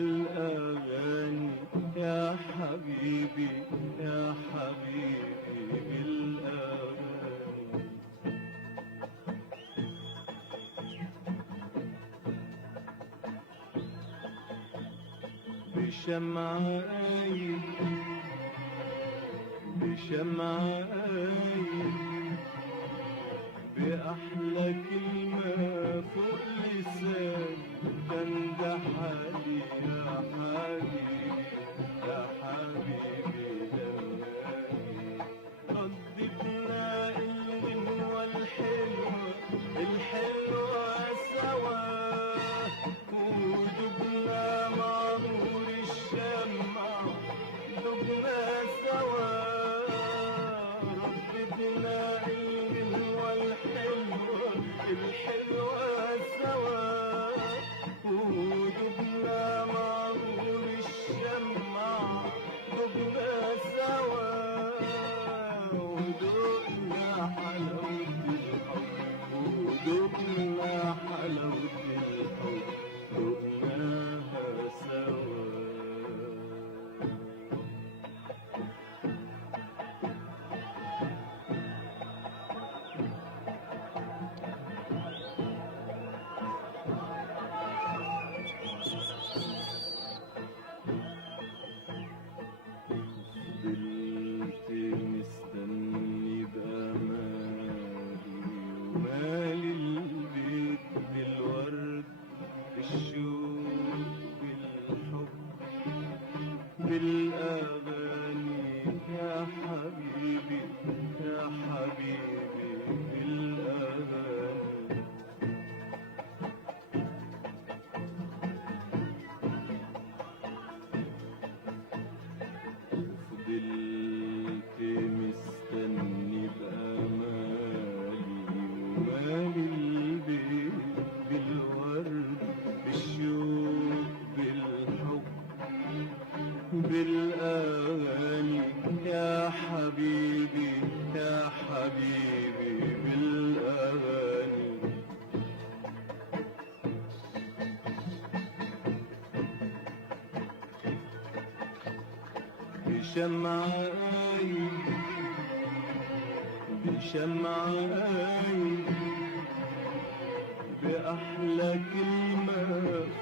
بالأغاني يا حبيبي يا حبيبي بالأغاني. بشمعاي بشمعاي بأحلى كلمة فوق لساني تندحلي يا حبيبي يا حبيبي لماني. رددنا الغنوة الحلوة الحلوة سوا ودبنا مع نور الشمع دبنا سوا. رددنا الغنوة الحلوة الحلوة سوا ودبنا مع نور الشمع دبنا سوا ودقنا حلاوة الحب ودقنا حلاوة الحب دقناها سوا. فضلت مستني بأمالي ومالي البيت بالورد بالشوق بالحب بالأغاني يا حبيبي يا حبيبي بالأغاني. فضلت مستني بأمالي ومالي البيت بالورد بالشوق بالحب بالأغاني يا حبيبي يا حبيبي بالأغاني. بشمعاي بشمعاي بأحلى كلمة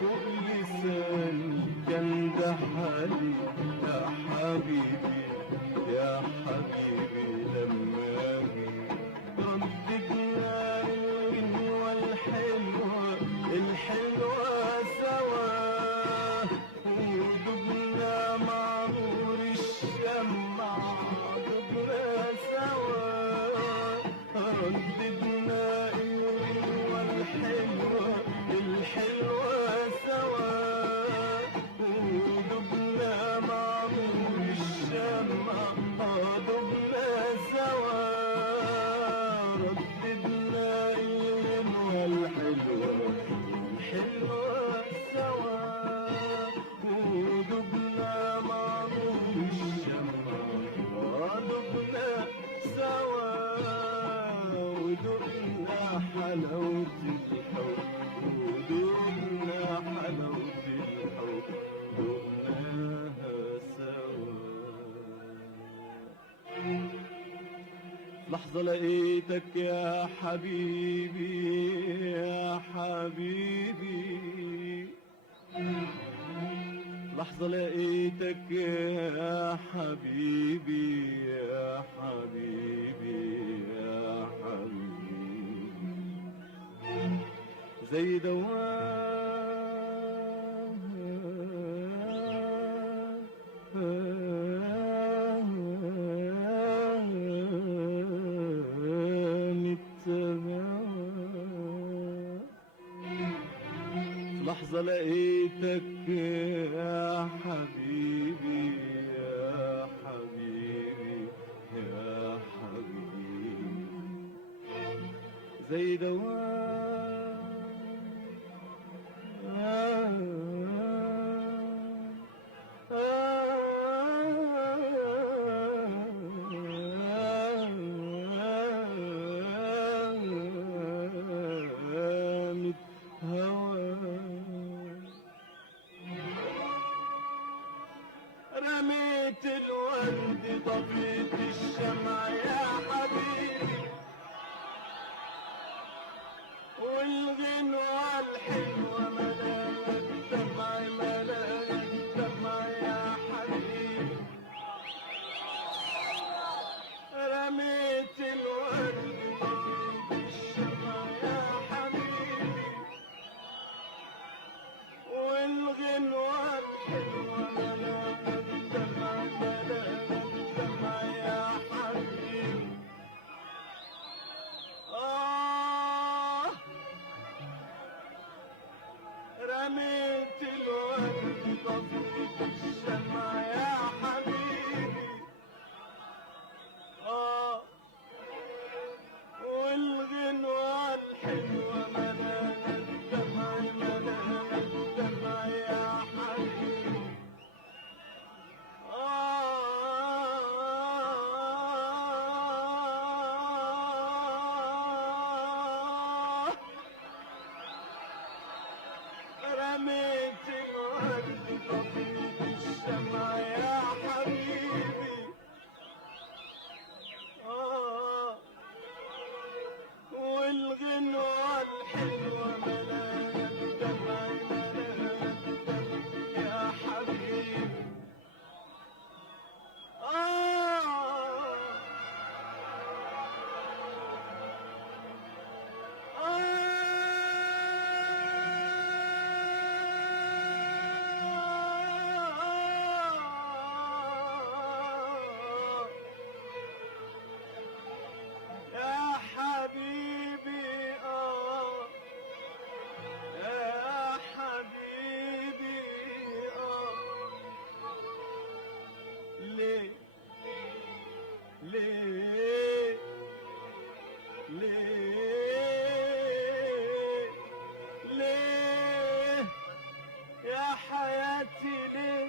فوق لساني تندحلي يا حبيبي يا حبيبي لما أجي. رددنا الغنوة الحلوة الحلوة سوا ودبنا مع نور الشمع دبنا سوا. رددنا الغنوة الحلوة الحلوة سوا ودبنا مع نور الشمع دبنا سوا. رددنا الغنوة الحلوة الحلوة سوا ودبنا مع نور الشمع دبنا سوا ودقنا حلاوة الحب ودقنا حلاوة الحب دقناها سوا. لحظة لقيتك يا حبيبي يا حبيبي. لحظة لقيتك يا حبيبي يا حبيبي يا حبيبي زي دوام التمام. لحظة لقيتك يا حبيبي يا حبيبي يا حبيبي زي دوام هوى. رميت الورد طفيت الشمع يا حبيبي، والغنوة الحلوة ملاها الدمع ملاها الدمع يا حبيبي. رميت الورد طفيت الشمع يا حبيبي، والغنوة الحلوة ملاها الدمع ملاها الدمع يا حبيبي. رميت الورد طفيت الشمع يا حبيبي، والغنوة الحلوة ملاها الدمع ملاها الدمع يا حبيبي. رميت الورد طفيت الشمع يا حبيبي، والغنوة الحلوة ملاها الدمع ملاها الدمع يا حبيبي. يا حبيبي يا حبيبي ليه ليه ليه ليه يا حياتي ليه؟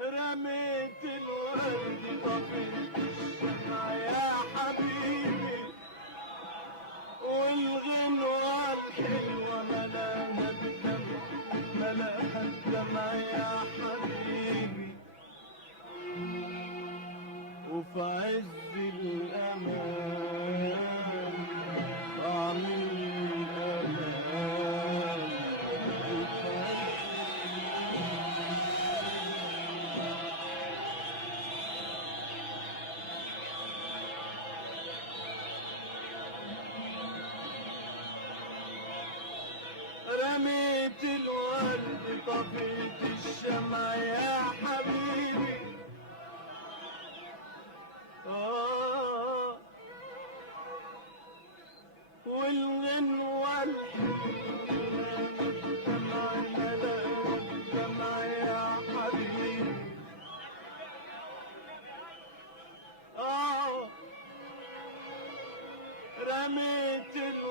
رميت الورد طفيت الشمع يا حبيبي، والغنوة الحلوة ملاها الدمع ملاها الدمع يا حبيبي. وفي عز الأمان طعم الأمان، وفي عز رميت الورد طفيت الشمع يا حبيبي، والغنوة الحلوة الدمع ملاها الدمع يا حبيبي. رميت الورد